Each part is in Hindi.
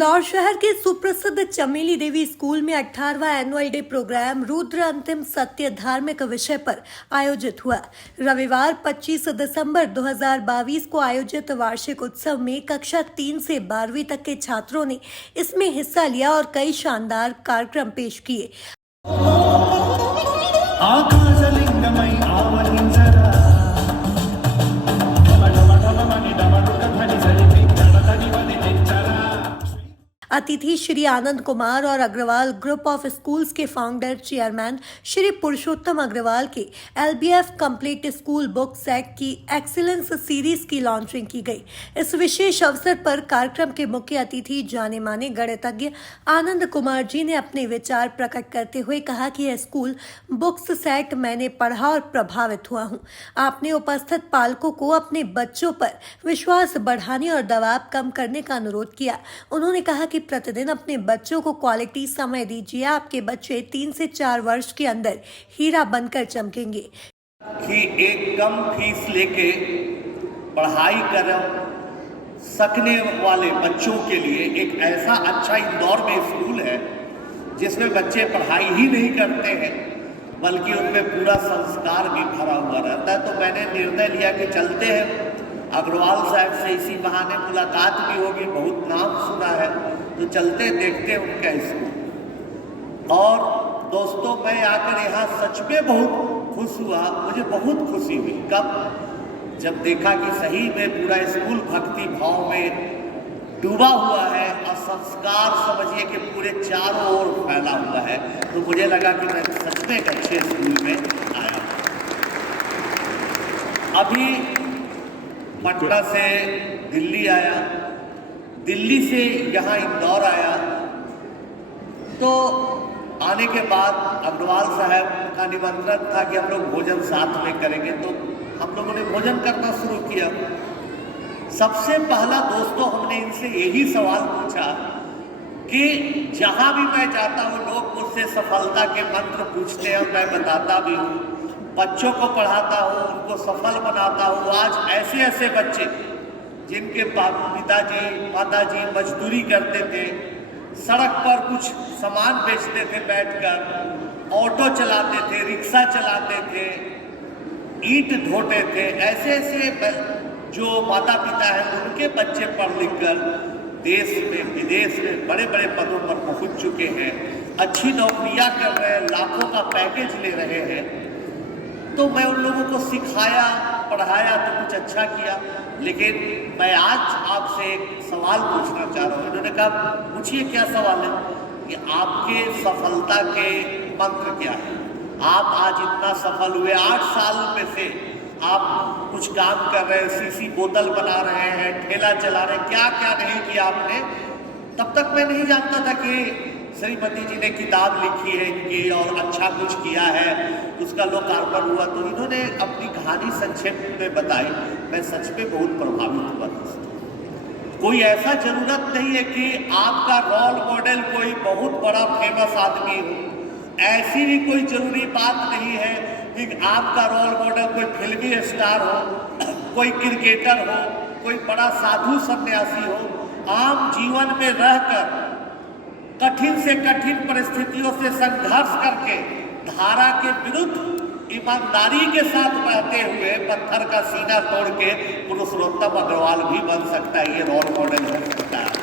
इंदौर शहर के सुप्रसिद्ध चमेली देवी स्कूल में 18वां एनुअल डे प्रोग्राम रुद्र अंतिम सत्य धार्मिक विषय पर आयोजित हुआ। रविवार 25 दिसंबर 2022 को आयोजित वार्षिक उत्सव में कक्षा 3 से 12वीं तक के छात्रों ने इसमें हिस्सा लिया और कई शानदार कार्यक्रम पेश किए। अतिथि श्री आनंद कुमार और अग्रवाल ग्रुप ऑफ स्कूल्स के फाउंडर चेयरमैन श्री पुरुषोत्तम अग्रवाल के LBF complete school book set की एक्सीलेंस सीरीज की लॉन्चिंग की गई। इस विशेष अवसर पर कार्यक्रम के मुख्य अतिथि जाने माने गणितज्ञ आनंद कुमार जी ने अपने विचार प्रकट करते हुए कहा कि यह स्कूल बुक्स सेट मैंने पढ़ा और प्रभावित हुआ हूँ। आपने उपस्थित पालकों को अपने बच्चों पर विश्वास बढ़ाने और दबाव कम करने का अनुरोध किया। उन्होंने कहा कि प्रतिदिन अपने बच्चों को क्वालिटी समय दीजिए। आपके बच्चे 3 से 4 वर्ष के अंदर हीरा बनकर चमकेंगे। कि एक कम फीस लेके पढ़ाई कर सकने वाले बच्चों के लिए एक ऐसा अच्छा इंदौर में स्कूल है जिसमें बच्चे पढ़ाई ही नहीं करते हैं बल्कि उनमें पूरा संस्कार भी भरा हुआ रहता है। तो मैंने निर्णय लिया कि चलते हैं, अग्रवाल साहब से इसी बहाने मुलाकात भी होगी, बहुत नाम सुना है, तो चलते देखते उनका स्कूल। और दोस्तों, मैं आकर यहाँ सच में बहुत खुश हुआ, मुझे बहुत खुशी हुई। कब? जब देखा कि सही में पूरा स्कूल भक्ति भाव में डूबा हुआ है और संस्कार समझिए कि पूरे चारों ओर फैला हुआ है, तो मुझे लगा कि मैं सच में एक अच्छे स्कूल में आया। अभी पटना से दिल्ली आया, दिल्ली से यहाँ इंदौर आया, तो आने के बाद अग्रवाल साहब का निमंत्रण था कि हम लोग भोजन साथ में करेंगे, तो हम लोगों ने भोजन करना शुरू किया। सबसे पहला दोस्तों हमने इनसे यही सवाल पूछा कि जहाँ भी मैं जाता हूँ लोग मुझसे सफलता के मंत्र पूछते हैं और मैं बताता भी हूँ, बच्चों को पढ़ाता हूँ, उनको सफल बनाता हूँ। आज ऐसे ऐसे बच्चे जिनके पिताजी माताजी मजदूरी करते थे, सड़क पर कुछ सामान बेचते थे बैठकर, ऑटो चलाते थे, रिक्शा चलाते थे, ईंट ढोते थे, ऐसे ऐसे जो माता पिता हैं उनके बच्चे पढ़ लिख कर देश में विदेश में बड़े बड़े पदों पर पहुंच चुके हैं, अच्छी नौकरियां कर रहे हैं, लाखों का पैकेज ले रहे हैं। तो मैं उन लोगों को सिखाया, पढ़ाया, तो कुछ अच्छा किया। लेकिन मैं आज आपसे एक सवाल पूछना चाह रहा हूँ। इन्होंने कहा पूछिए, क्या सवाल है? कि आपके सफलता के मंत्र क्या है? आप आज इतना सफल हुए, 8 साल में से आप कुछ काम कर रहे हैं, सीसी बोतल बना रहे हैं, ठेला चला रहे हैं, क्या क्या नहीं किया आपने। तब तक मैं नहीं जानता था कि श्रीमती जी ने किताब लिखी है इनकी और अच्छा कुछ किया है, उसका लोकार्पण हुआ। तो इन्होंने अपनी कहानी संक्षेप में बताई। मैं सच में बहुत प्रभावित हुआ दोस्तों। कोई ऐसा जरूरत नहीं है कि आपका रोल मॉडल कोई बहुत बड़ा फेमस आदमी हो, ऐसी भी कोई जरूरी बात नहीं है कि आपका रोल मॉडल कोई फिल्मी स्टार हो, कोई क्रिकेटर हो, कोई बड़ा साधु सन्यासी हो। आम जीवन में रहकर कठिन से कठिन परिस्थितियों से संघर्ष करके धारा के विरुद्ध ईमानदारी के साथ बहते हुए पत्थर का सीना तोड़ के पुरुषोत्तम अग्रवाल भी बन सकता है। ये रोल मॉडल हो सकता है।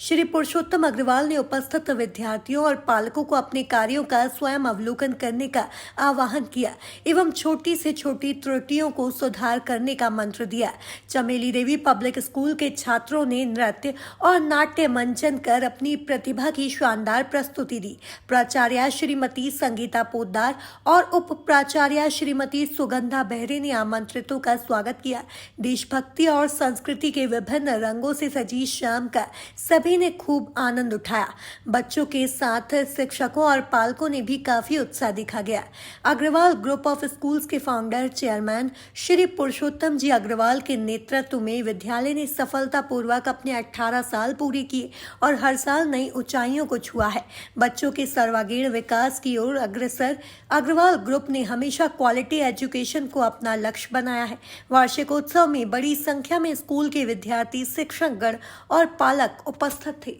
श्री पुरुषोत्तम अग्रवाल ने उपस्थित विद्यार्थियों और पालकों को अपने कार्यों का स्वयं अवलोकन करने का आह्वान किया एवं छोटी से छोटी त्रुटियों को सुधार करने का मंत्र दिया। चमेली देवी पब्लिक स्कूल के छात्रों ने नृत्य और नाट्य मंचन कर अपनी प्रतिभा की शानदार प्रस्तुति दी। प्राचार्य श्रीमती संगीता पोद्दार और उप प्राचार्य श्रीमती सुगंधा बेहरे ने आमंत्रितों का स्वागत किया। देशभक्ति और संस्कृति के विभिन्न रंगों से सजी शाम का सभी सभी ने खूब आनंद उठाया। बच्चों के साथ शिक्षकों और पालकों ने भी काफी उत्साह दिखा गया। अग्रवाल ग्रुप ऑफ स्कूल्स के फाउंडर चेयरमैन श्री पुरुषोत्तम जी अग्रवाल के नेतृत्व में विद्यालय ने सफलतापूर्वक अपने 18 साल पूरे किए और हर साल नई ऊंचाइयों को छुआ है। बच्चों के सर्वांगीण विकास की ओर अग्रसर अग्रवाल ग्रुप ने हमेशा क्वालिटी एजुकेशन को अपना लक्ष्य बनाया है। वार्षिकोत्सव में बड़ी संख्या में स्कूल के विद्यार्थी, शिक्षकगण और पालक उपस्थित थे।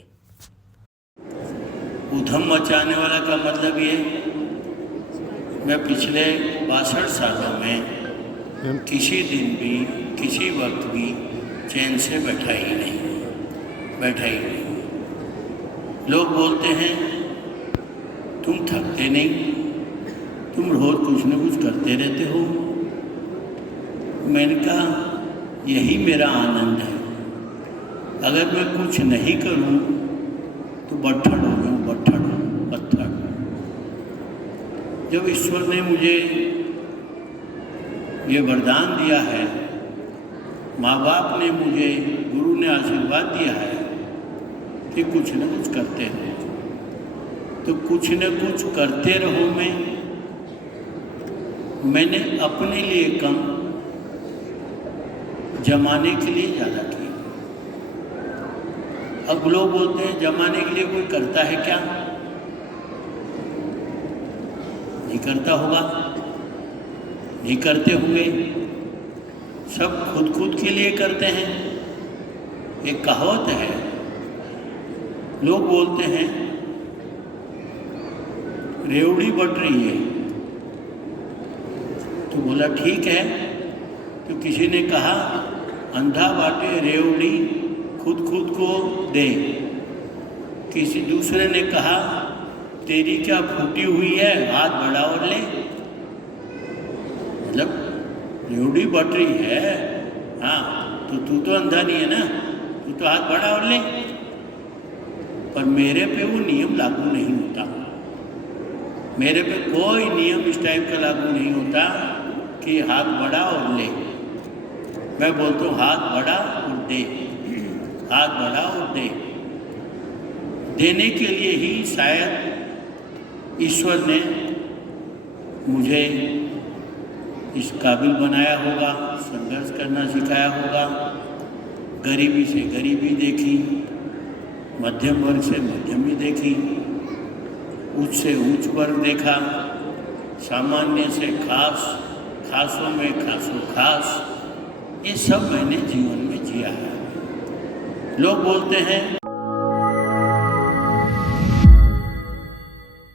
उधम मचाने वाला का मतलब ये, मैं पिछले 62 सालों में किसी दिन भी किसी वक्त भी चैन से बैठा ही नहीं। लोग बोलते हैं तुम थकते नहीं, तुम रोज कुछ न कुछ करते रहते हो। मैंने कहा यही मेरा आनंद है। अगर मैं कुछ नहीं करूं तो बट्ठड़ हो जाऊं, पत्थर। जब ईश्वर ने मुझे ये वरदान दिया है, माँ बाप ने मुझे, गुरु ने आशीर्वाद दिया है कि कुछ न कुछ करते रहो, तो कुछ न कुछ करते रहो। मैंने अपने लिए कम, जमाने के लिए ज़्यादा किया। अब लोग बोलते हैं जमाने के लिए कोई करता है क्या? नहीं करता होगा, नहीं करते होंगे। सब खुद के लिए करते हैं। एक कहावत है, लोग बोलते हैं रेवड़ी बट रही है, तो बोला ठीक है। तो किसी ने कहा अंधा बाटे रेवड़ी खुद को दे। किसी दूसरे ने कहा तेरी क्या फूटी हुई है, हाथ बढ़ा और ले। मतलब रेवड़ी बट रही है, हाँ, तो तू तो अंधा नहीं है ना, तू तो हाथ बढ़ा और ले। पर मेरे पे वो नियम लागू नहीं होता। मेरे पे कोई नियम इस टाइप का लागू नहीं होता कि हाथ बढ़ा और ले। मैं बोलता हूँ हाथ बढ़ा और दे, हाथ बढ़ा और दे। देने के लिए ही शायद ईश्वर ने मुझे इस काबिल बनाया होगा, संघर्ष करना सिखाया होगा। गरीबी से गरीबी देखी, मध्यम वर्ग से मध्यमी देखी, उच्च से उच्च वर्ग देखा, सामान्य से खास, खासों में खासों खास। ये सब मैंने जीवन में जिया है। लोग बोलते हैं